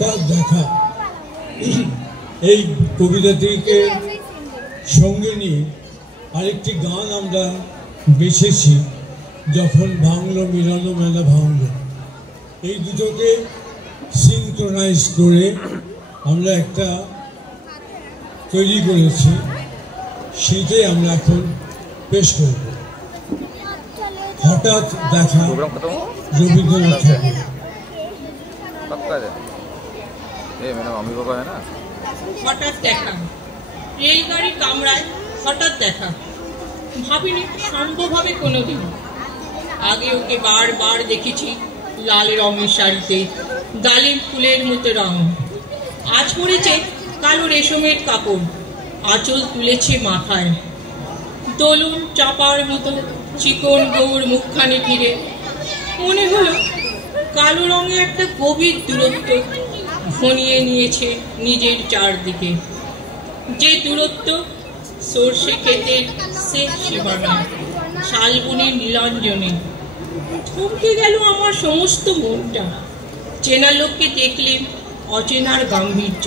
হঠাৎ দেখা এই কবিতাটিকে সঙ্গে নিয়ে আরেকটি গান আমরা বেছেছি, যখন ভাঙলো মিলানো মেলা ভাঙলো। এই দুটোকে সিনক্রোনাইজ করে আমরা একটা তৈরি করেছি, সেটাই আমরা এখন পেশ করব। হঠাৎ দেখা, রবীন্দ্রনাথ ঠাকুর। হঠাৎ দেখা, রেলগাড়ি কামরায় হঠাৎ দেখা, ভাবিনি সম্ভব হবে কোনোদিন। আগে ওকে বারবার দেখেছি লাল রঙের শাড়িতে, ডালিম ফুলের মতো রং। আজ পরেছে কালো রেশমের কাপড়, আঁচল তুলেছে মাথায়। দোলন চাপার মতো চিকন গৌর মুখখানি ঘিরে মনে হলো কালো রঙে একটা গভীর দূরত্ব ঘনিয়ে নিয়েছে নিজের চারদিকে। যে দূরত্ব সর্ষে ক্ষেতের শেষ সীমানা, শালবনের নীলাঞ্জনে। থমকে গেল আমার সমস্ত মনটা, চেনা লোককে দেখলে অচেনার গাম্ভীর্য।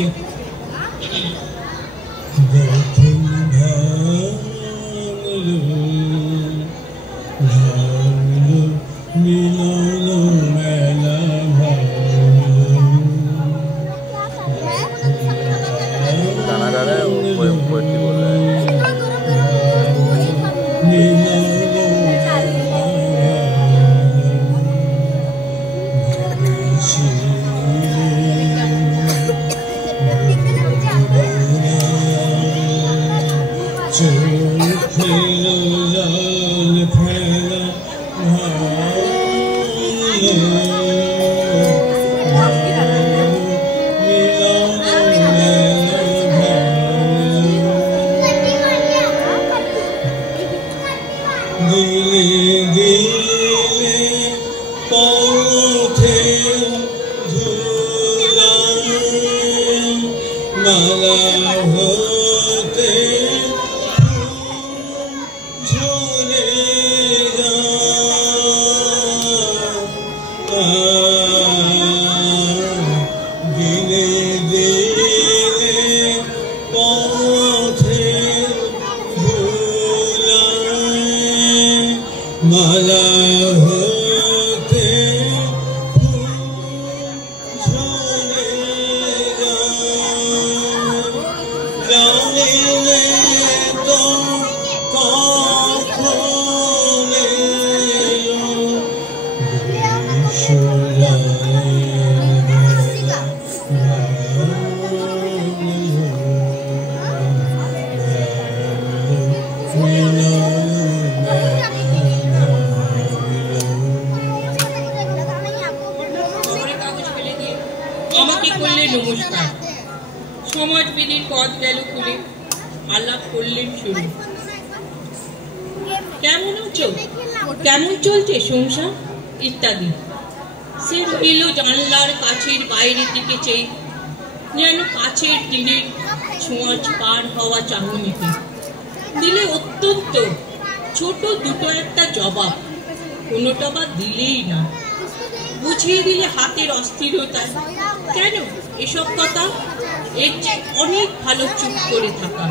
আমাকে করলে নমস্কার, সমাজবিধির পথ গেল খুলে, আলাপ করলেন শুরু। কেমন আছো, কেমন চলছে সংসার ইত্যাদি। সে রইল জানলার কাছের বাইরের দিকে চেয়ে, যেন কাছের দিনের ছোঁয়াচ পার হওয়া চাহনিতে। দিলে অত্যন্ত ছোট দুটো একটা জবাব, কোনোটা বা দিলেই না। বুঝিয়ে দিলে হাতের অস্থিরতায়, কেন এসব কথা, এর চেয়ে অনেক ভালো চুপ করে থাকা।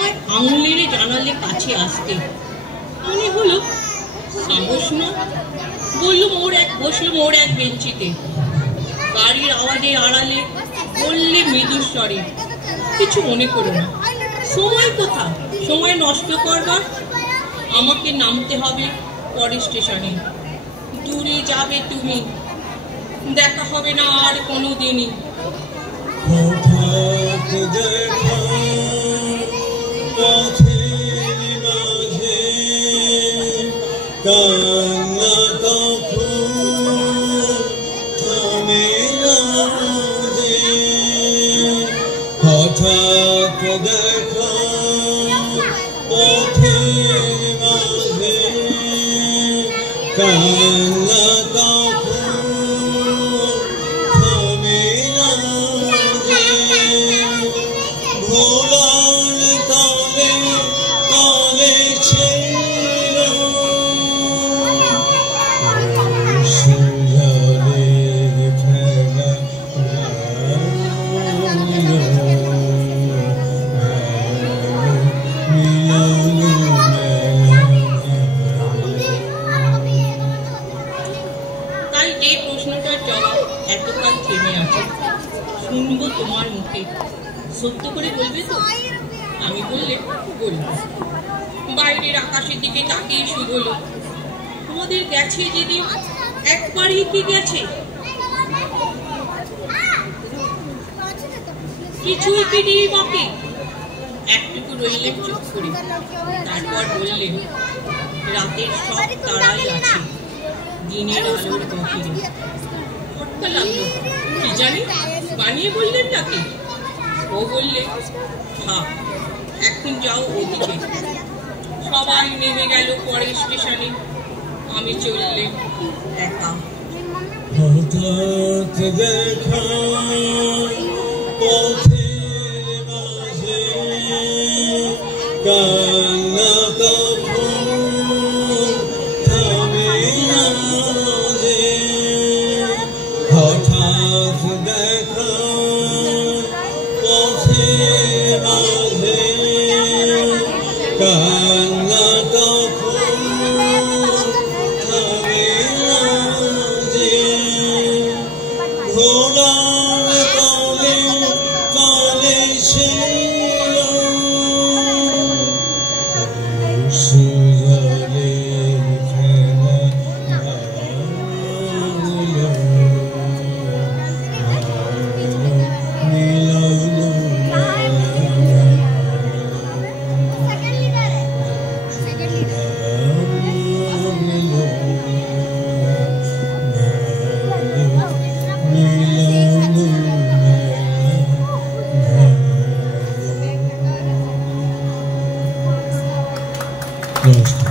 আমায় আঙুলেরে জানালে কাছে আসতে। মনে হলো সাহস না, বসলো মোর এক বেঞ্চিতে। গাড়ির আওয়াজে আড়ালে বললে মৃদুস্বরে, কিছু মনে করো না, সময় কোথা, সময় নষ্ট করবার? আমাকে নামতে হবে পরের স্টেশনে। দূরে যাবে তুমি, দেখা হবে না আর কোনো দিনই। হঠাৎ দেখা পথের মাঝে কান্না তখন থামে না যে। ভোলার তলে তলে ছিল সুজলের খেলা এতকাল থেমে আছে, শুনবো তোমার মুখে, সত্য করে বলবে তো? আমি বললে বলবো। বাইরের আকাশের দিকে তাকিয়ে শুধলো, আমাদের গেছে যেদিন একবারই কি গেছে? কিছুই কি নেই বাকি? একটুকু রইলেন চুপ করে, তারপর বললেন, রাতের সব তারাই আছে দিনের আলোর গভীরে। হটকা লাগলো, কি জানি বানিয়ে বললেন নাকি? ও বললে, হ্যাঁ এখন যাও ওদিকে। সবাই নেমে গেল পরের স্টেশনে, আমি চললে একা। হঠাৎ দেখা পথের মাঝে কান্না তখন থামে না যে। হঠাৎ দেখা পথের মাঝে কান্না তখন থামে না যে। ভোলার তলে তলে ছিল সুজলের খেলা নমস্কার।